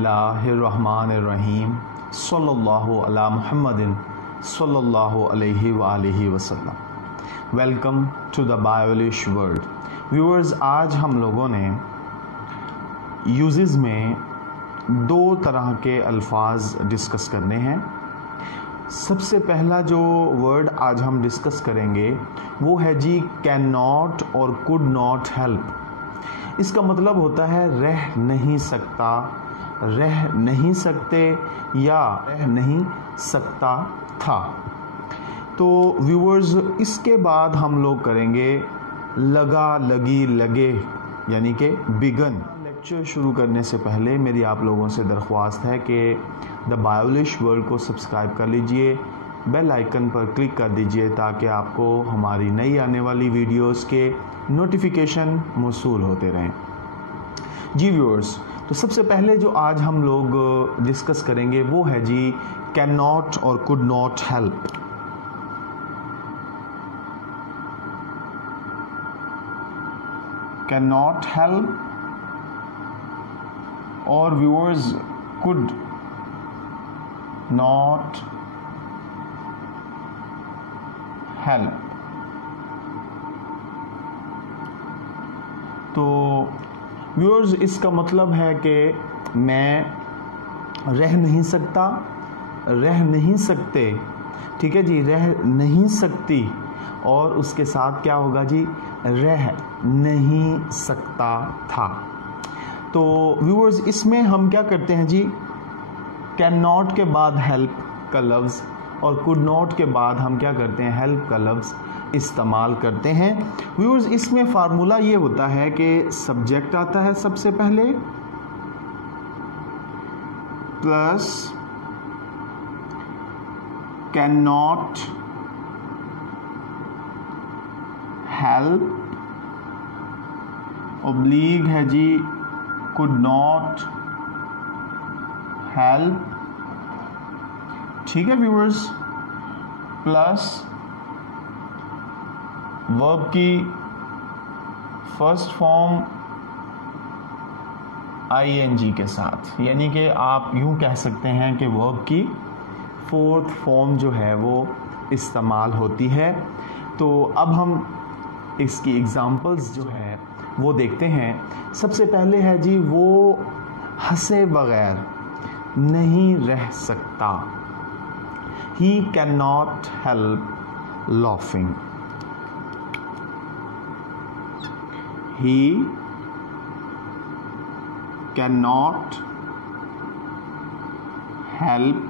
बिस्मिल्लाहिर्रहमानिर्रहीम सल्लल्लाहु अला मुहम्मदिन सल्लल्लाहु अलैहि वालिहि वसल्लम। Welcome to the Biolish world. Viewers, आज हम लोगों ने यूजेस में दो तरह के अल्फाज डिस्कस करने हैं। सबसे पहला जो वर्ड आज हम डिस्कस करेंगे वो है जी कैन नॉट और कुड नॉट हेल्प। इसका मतलब होता है रह नहीं सकता, रह नहीं सकते या रह नहीं सकता था। तो व्यूअर्स, इसके बाद हम लोग करेंगे लगा, लगी, लगे यानी कि बिगन। लेक्चर शुरू करने से पहले मेरी आप लोगों से दरख्वास्त है कि द बायोलिश वर्ल्ड को सब्सक्राइब कर लीजिए, बेल आइकन पर क्लिक कर दीजिए ताकि आपको हमारी नई आने वाली वीडियोस के नोटिफिकेशन मौसूल होते रहें। जी व्यूअर्स, तो सबसे पहले जो आज हम लोग डिस्कस करेंगे वो है जी कैन नॉट और could not help. Can not help और व्यूअर्स कुड नॉट हेल्प। तो व्यूअर्स, इसका मतलब है कि मैं रह नहीं सकता, रह नहीं सकते, ठीक है जी, रह नहीं सकती और उसके साथ क्या होगा जी, रह नहीं सकता था। तो व्यूअर्स, इसमें हम क्या करते हैं जी, कैन नॉट के बाद हेल्प का लफ्ज़ और कुड नॉट के बाद हम क्या करते हैं, हेल्प का लफ्ज़ इस्तेमाल करते हैं। व्यूअर्स, इसमें फार्मूला ये होता है कि सब्जेक्ट आता है सबसे पहले plus can not help oblique है जी कुड नॉट हेल्प, ठीक है व्यूअर्स, प्लस वर्ब की फर्स्ट फॉर्म आईएनजी के साथ, यानी कि आप यूं कह सकते हैं कि वर्ब की फोर्थ फॉर्म जो है वो इस्तेमाल होती है। तो अब हम इसकी एग्जांपल्स जो है वो देखते हैं। सबसे पहले है जी वो हंसे बगैर नहीं रह सकता। He cannot help laughing. He cannot help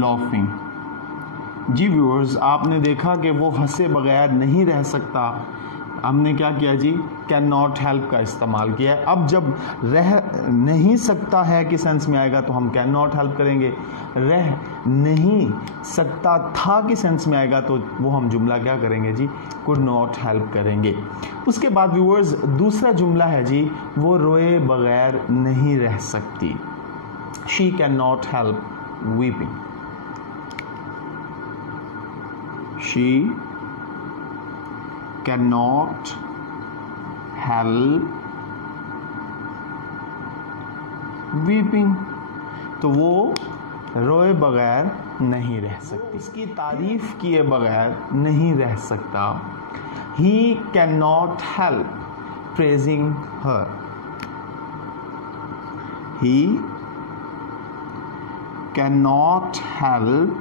laughing. जी व्यूअर्स, आपने देखा कि वो हंसे बगैर नहीं रह सकता। हमने क्या किया जी, कैन नॉट हेल्प का इस्तेमाल किया है। अब जब रह नहीं सकता है कि सेंस में आएगा तो हम कैन नॉट हेल्प करेंगे। रह नहीं सकता था कि सेंस में आएगा तो वो हम जुमला क्या करेंगे जी, कुड नॉट हेल्प करेंगे। उसके बाद व्यूअर्स, दूसरा जुमला है जी वो रोए बगैर नहीं रह सकती। She can not help weeping. She cannot help weeping। तो वो रोए बगैर नहीं रह सकती, इसकी तारीफ किए बगैर नहीं रह सकता। He cannot help praising her। He cannot help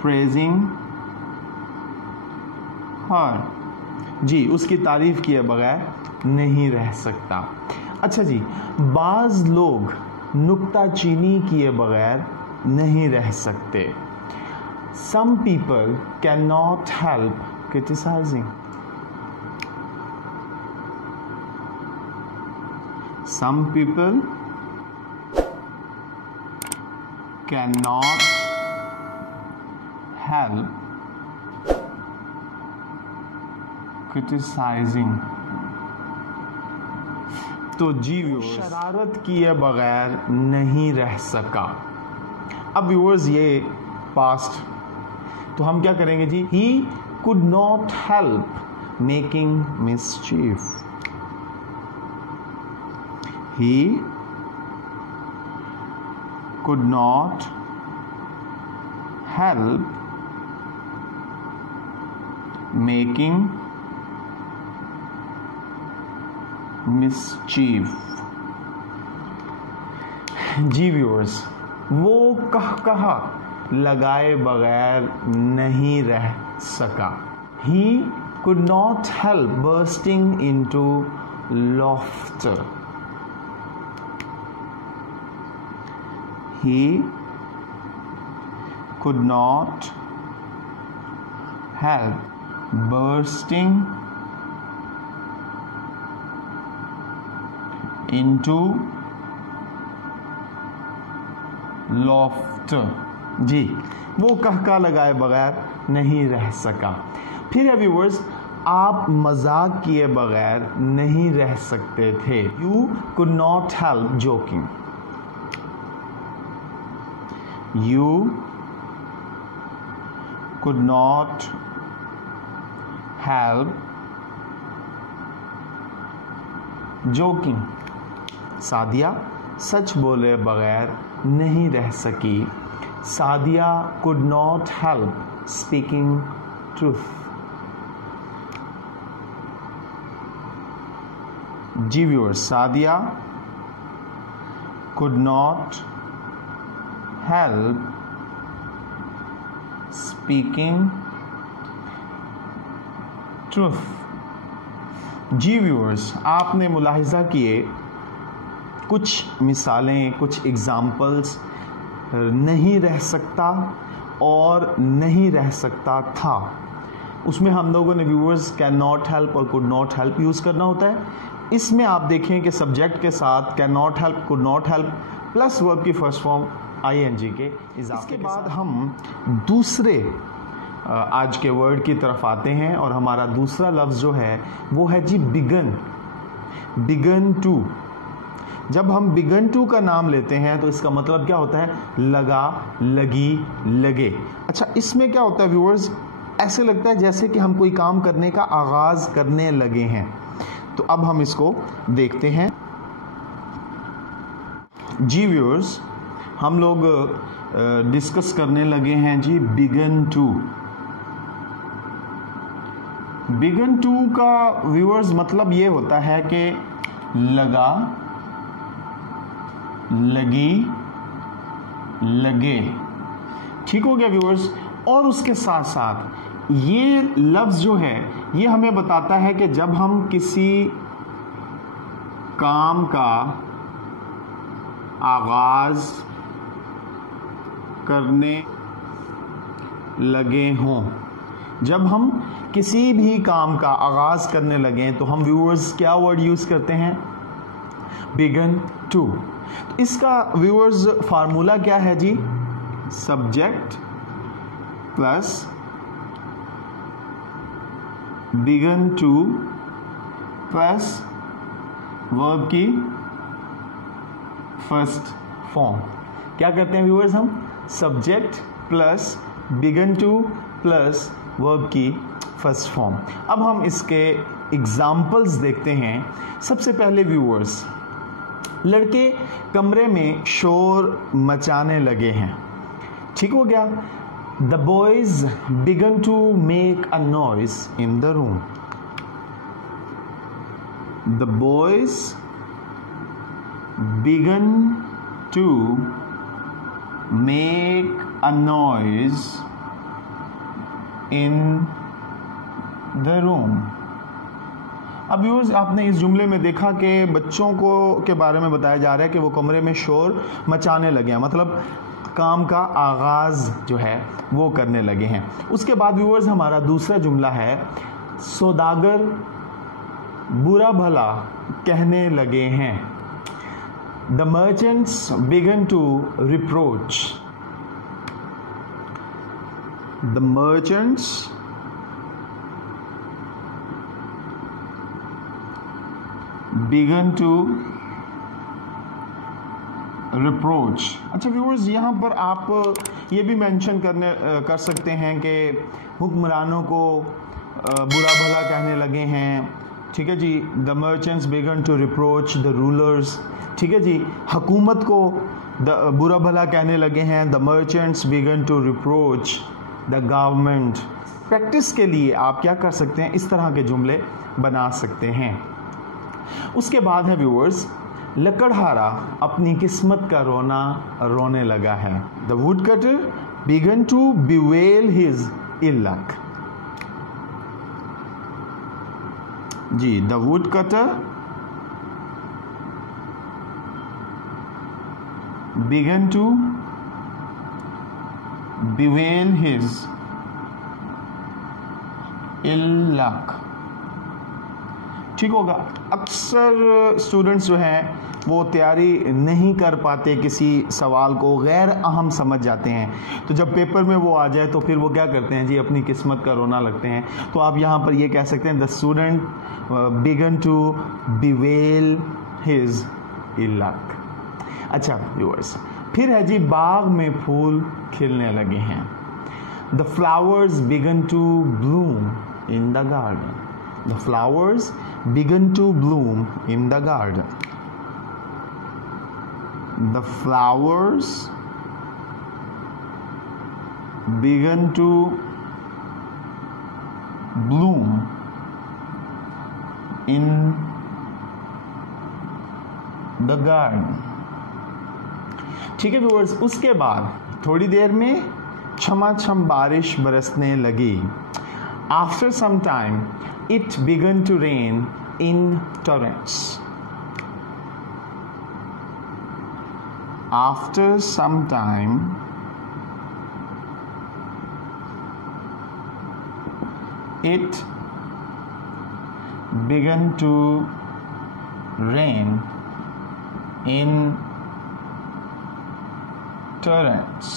praising हाँ जी, उसकी तारीफ किए बगैर नहीं रह सकता। अच्छा जी, बाज लोग नुक्ताचीनी किए बगैर नहीं रह सकते। Some people cannot help criticizing। Some people cannot help criticising. तो जी व्यूअर्स, शरारत किए बगैर नहीं रह सका। अब व्यूअर्स ये पास्ट, तो हम क्या करेंगे जी, he could not help making mischief. He could not help making mischief. जी व्यूअर्स, वो कहा लगाए बगैर नहीं रह सका. He could not help bursting into laughter. He could not help bursting into laughter. जी, वो कह लगाए बगैर नहीं रह सका. फिर है व्यूअर्स, आप मजाक किए बगैर नहीं रह सकते थे. You could not help joking. You could not help joking. Sadia सच बोले बगैर नहीं रह सकी. Sadia could not help speaking truth. जी viewers, Sadia could not help speaking truth. जी व्यूअर्स, आपने मुलाहिजा किए कुछ मिसालें, कुछ एग्जाम्पल्स नहीं रह सकता और नहीं रह सकता था. उसमें हम लोगों ने व्यूअर्स कैन नॉट हेल्प और कुड नॉट हेल्प यूज़ करना होता है. इसमें आप देखें कि सब्जेक्ट के साथ can not help, could not help plus verb की फर्स्ट फॉर्म ING के इसके बाद हम दूसरे आज के वर्ड की तरफ आते हैं और हमारा दूसरा लफ्ज़ जो है वो है जी बिगन. Begin to. जब हम बिगन टू का नाम लेते हैं तो इसका मतलब क्या होता है? लगा, लगी, लगे. अच्छा, इसमें क्या होता है व्यूअर्स? ऐसे लगता है जैसे कि हम कोई काम करने का आगाज़ करने लगे हैं. तो अब हम इसको देखते हैं. जी व्यूअर्स, हम लोग डिस्कस करने लगे हैं जी बिगन टू. बिगन टू का व्यूअर्स मतलब ये होता है कि लगा, लगी, लगे. ठीक हो गया व्यूअर्स? और उसके साथ साथ ये लफ्ज़ जो है ये हमें बताता है कि जब हम किसी काम का आगाज़ करने लगे हों, जब हम किसी भी काम का आगाज़ करने लगे तो हम व्यूअर्स क्या वर्ड यूज़ करते हैं? Begin to. इसका व्यूअर्स फार्मूला क्या है जी? Subject plus begin to plus verb की फर्स्ट फॉर्म. क्या करते हैं व्यूअर्स? हम subject plus begin to plus verb की फर्स्ट फॉर्म. अब हम इसके एग्जाम्पल्स देखते हैं. सबसे पहले व्यूअर्स, लड़के कमरे में शोर मचाने लगे हैं. ठीक हो गया? The boys began to make a noise in the room. The boys began to make a noise in the room. अब व्यूअर्स, आपने इस जुमले में देखा कि बच्चों को के बारे में बताया जा रहा है कि वो कमरे में शोर मचाने लगे हैं, मतलब काम का आगाज़ जो है वो करने लगे हैं. उसके बाद व्यूअर्स हमारा दूसरा जुमला है, सौदागर बुरा भला कहने लगे हैं. The merchants begin to reproach. The merchants begin to reproach. अच्छा व्यूअर्स, यहाँ पर आप ये भी मेंशन कर सकते हैं कि हुक्मरानों को बुरा भला कहने लगे हैं, ठीक है जी। The merchants begin to reproach the rulers, ठीक है जी। हुकूमत को बुरा भला कहने लगे हैं, the merchants begin to reproach the government. Practice के लिए आप क्या कर सकते हैं, इस तरह के जुमले बना सकते हैं। उसके बाद है व्यूअर्स, लकड़हारा अपनी किस्मत का रोना रोने लगा है। The wood cutter began to bewail his ill luck. जी, the wood cutter began to bewail his ill luck. ठीक होगा। अक्सर स्टूडेंट्स जो हैं वो तैयारी नहीं कर पाते, किसी सवाल को गैर अहम समझ जाते हैं, तो जब पेपर में वो आ जाए तो फिर वो क्या करते हैं जी, अपनी किस्मत का रोना लगते हैं। तो आप यहाँ पर ये कह सकते हैं, the student began to bewail his ill luck. अच्छा व्यूअर्स, फिर है जी, बाग में फूल खिलने लगे हैं। The flowers began to bloom in the garden. The flowers began to bloom in the garden. The flowers began to bloom in the garden. ठीक है व्यूअर्स, उसके बाद थोड़ी देर में छमाछम बारिश बरसने लगी। After some time, it began to rain in torrents. After some time, it began to rain in torrents.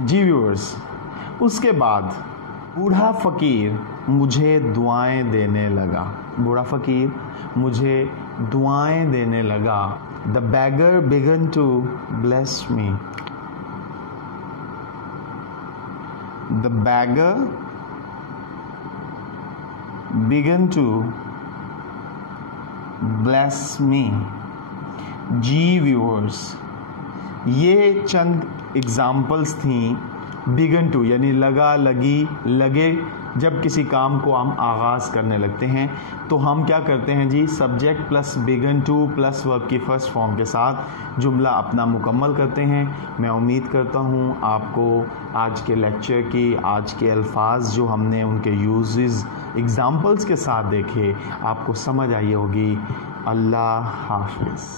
जी viewers, उसके बाद बूढ़ा फकीर मुझे दुआएं देने लगा। बूढ़ा फकीर मुझे दुआएं देने लगा। The beggar began to bless me. The beggar began to bless me. जी व्यूअर्स, ये चंद एग्जाम्पल्स थी बिगन टू यानी लगा, लगी, लगे। जब किसी काम को हम आगाज़ करने लगते हैं तो हम क्या करते हैं जी, subject plus begin to plus verb की फर्स्ट फॉर्म के साथ जुमला अपना मुकम्मल करते हैं। मैं उम्मीद करता हूँ आपको आज के लेक्चर की, आज के अल्फाज जो हमने उनके यूजेस एग्जाम्पल्स के साथ देखे, आपको समझ आई होगी। अल्लाह हाफिज़।